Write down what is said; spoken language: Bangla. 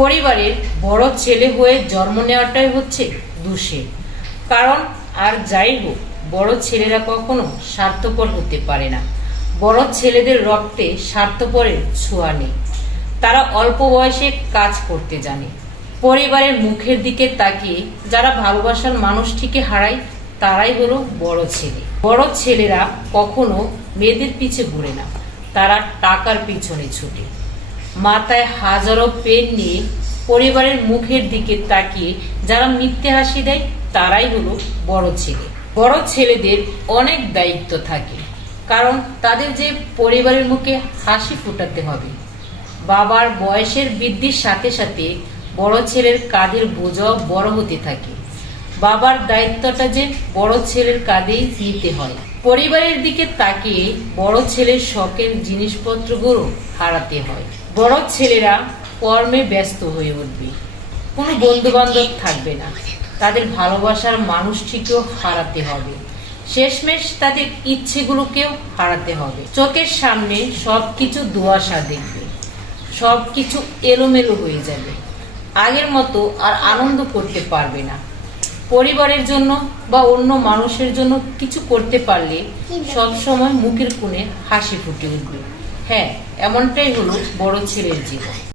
পরিবারের বড় ছেলে হয়ে জন্ম নেওয়াটাই হচ্ছে দোষের কারণ। আর যাই হোক, বড় ছেলেরা কখনো স্বার্থপর হতে পারে না। বড় ছেলেদের রক্তে স্বার্থপরের ছোঁয়া নেই। তারা অল্প বয়সে কাজ করতে জানে। পরিবারের মুখের দিকে তাকিয়ে যারা ভালোবাসার মানুষটিকে হারায় তারাই হলো বড় ছেলে। বড় ছেলেরা কখনো মেয়েদের পিছে ঘুরে না, তারা টাকার পিছনে ছুটে। মাথায় হাজারো পেন নিয়ে পরিবারের মুখের দিকে তাকিয়ে যারা মিথ্যে হাসি দেয় তারাই হলো বড় ছেলে। বড় ছেলেদের অনেক দায়িত্ব থাকে, কারণ তাদের যে পরিবারের মুখে হাসি ফোটাতে হবে। বাবার বয়সের বৃদ্ধির সাথে সাথে বড় ছেলের কাঁধের বোঝাও বড় হতে থাকে। বাবার দায়িত্বটা যে বড় ছেলের কাঁধেই নিতে হয়। পরিবারের দিকে তাকিয়ে বড় ছেলের শখের জিনিসপত্রগুলো হারাতে হয়। বড় ছেলেরা কর্মে ব্যস্ত হয়ে উঠবে, কোনো বন্ধু বান্ধব থাকবে না, তাদের ভালোবাসার মানুষটিকেও হারাতে হবে। শেষমেশ তাদের ইচ্ছেগুলোকেও হারাতে হবে। চোখের সামনে সবকিছু ধোঁয়াশা দেখবে, সবকিছু এলোমেলো হয়ে যাবে। আগের মতো আর আনন্দ করতে পারবে না। পরিবারের জন্য বা অন্য মানুষের জন্য কিছু করতে পারলে সব সময় মুখের কোণে হাসি ফুটে উঠবে। হ্যাঁ, এমনটাই হলো বড় ছেলের জীবন।